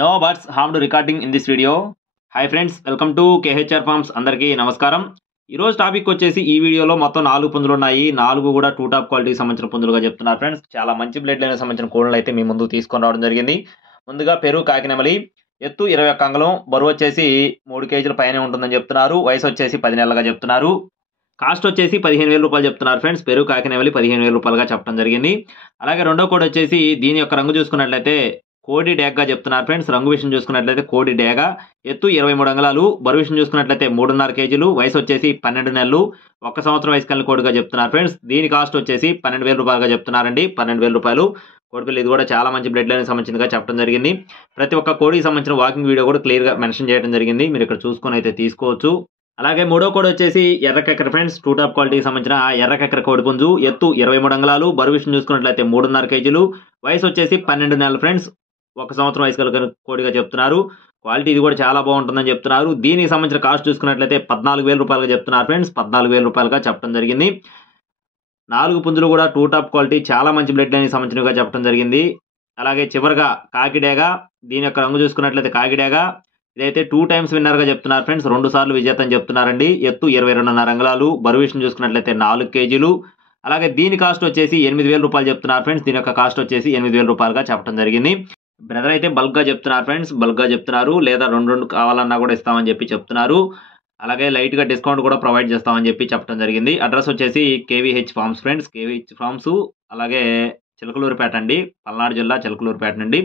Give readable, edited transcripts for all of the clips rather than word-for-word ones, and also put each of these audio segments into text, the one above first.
No birds harmed recording in this video. Hi friends, welcome to KHR farms. అందరికీ నమస్కారం. ఈరోజు topic వచ్చేసి ఈ వీడియోలో మొత్తం 4 పుంజులు ఉన్నాయి. 4 కూడా టూ టాప్ క్వాలిటీకి సంబంధించిన పుంజులుగా చెప్తున్నారు ఫ్రెండ్స్. చాలా మంచి బ్లడ్ లైన్ సంబంధించిన కోడలు అయితే మీ ముందు తీసుకొని రావడం జరిగింది. ముందుగా పెరు కాకినెమలి, ఎత్తు 21 అంగుళం, బరువు వచ్చేసి 3 కేజీల పైనే ఉంటుందని చెప్తున్నారు. వయసు వచ్చేసి 10 నెలలుగా చెప్తున్నారు. కాస్ట్ వచ్చేసి 15,000 రూపాయలు చెప్తున్నారు ఫ్రెండ్స్. పెరుగు కాకినెమలి 15,000 రూపాయలుగా చెప్పడం జరిగింది. అలాగే రెండో కోడ్ వచ్చేసి దీని యొక్క రంగు చూసుకున్నట్లయితే కోడి డేగ్గా చెప్తున్నారు ఫ్రెండ్స్. రంగు విషయం చూసుకున్నట్లయితే కోడి డేగ, ఎత్తు 23 అంగుళాలు, బరువు విషయం చూసుకున్నట్లయితే 3.5 కేజీలు, వయసు వచ్చేసి 12 నెలలు, 1 సంవత్సరం వయసు కలిగిన కోడిగా చెప్తున్నారు ఫ్రెండ్స్. దీని కాస్ట్ వచ్చేసి 12,000 రూపాయలుగా చెప్తున్నారండి. 12,000 రూపాయలు కోడిపిల్ల. ఇది కూడా చాలా మంచి బ్లడ్ లైన్ సంబంధించిందిగా చెప్పడం జరిగింది. ప్రతి ఒక్క కోడికి సంబంధించిన వాకింగ్ వీడియో కూడా క్లియర్గా మెన్షన్ చేయడం జరిగింది. మీరు ఇక్కడ చూసుకొని అయితే తీసుకోవచ్చు. అలాగే మూడో కోడ్ వచ్చేసి ఎర్రకెక్కర ఫ్రెండ్స్. టూ టాప్ క్వాలిటీకి సంబంధించిన ఎర్రకెక్కర కోడి పుంజు, ఎత్తు 23 అంగుళాలు, బరువు విషయం చూసుకున్నట్లయితే 3.5 కేజీలు, వయసు వచ్చేసి 12 నెలలు ఫ్రెండ్స్. 1 సంవత్సరం వయసు కలిగిన కోడిగా చెప్తున్నారు. క్వాలిటీ ఇది కూడా చాలా బాగుంటుందని చెప్తున్నారు. దీనికి సంబంధించిన కాస్ట్ చూసుకున్నట్లయితే 14,000 రూపాయలుగా చెప్తున్నారు ఫ్రెండ్స్. 14,000 రూపాయలుగా చెప్పడం జరిగింది. 4 పుంజులు కూడా టూ టాప్ క్వాలిటీ, చాలా మంచి బ్లడ్ లైన్ సంబంధించినవిగా చెప్పడం జరిగింది. అలాగే చివరిగా కాకిడేగా. దీని యొక్క రంగు చూసుకున్నట్లయితే కాకిడేగా. ఇదైతే 2 టైమ్స్ విన్నర్గా చెప్తున్నారు ఫ్రెండ్స్. 2 సార్లు విజేత అని చెప్తున్నారండి. ఎత్తు 22.5 అంగుళాలు, బరువు విషయం చూసుకున్నట్లయితే 4 కేజీలు. అలాగే దీని కాస్ట్ వచ్చేసి 8,000 రూపాయలు చెప్తున్నారు ఫ్రెండ్స్. దీని యొక్క కాస్ట్ వచ్చేసి 8,000 రూపాయలుగా చెప్పడం జరిగింది. బ్రదర్ అయితే బల్క్గా చెప్తున్నారు ఫ్రెండ్స్. బల్క్గా చెప్తున్నారు. లేదా 2 కావాలన్నా కూడా ఇస్తామని చెప్పి చెప్తున్నారు. అలాగే లైట్గా డిస్కౌంట్ కూడా ప్రొవైడ్ చేస్తామని చెప్పి చెప్పడం జరిగింది. అడ్రస్ వచ్చేసి KVH farms friends. KVH farms, అలాగే చిలకలూరుపేట అండి, పల్నాడు జిల్లా చిలకలూరుపేట నుండి.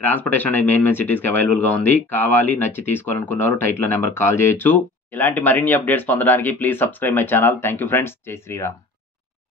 ట్రాన్స్పోర్టేషన్ అనేది మెయిన్ సిటీస్కి అవైలబుల్గా ఉంది. కావాలి, నచ్చి తీసుకోవాలనుకున్నారు టైటిల్ నెంబర్ కాల్ చేయొచ్చు. ఇలాంటి మరిన్ని అప్డేట్స్ పొందడానికి please subscribe my channel. Thank you friends. జై శ్రీరామ్.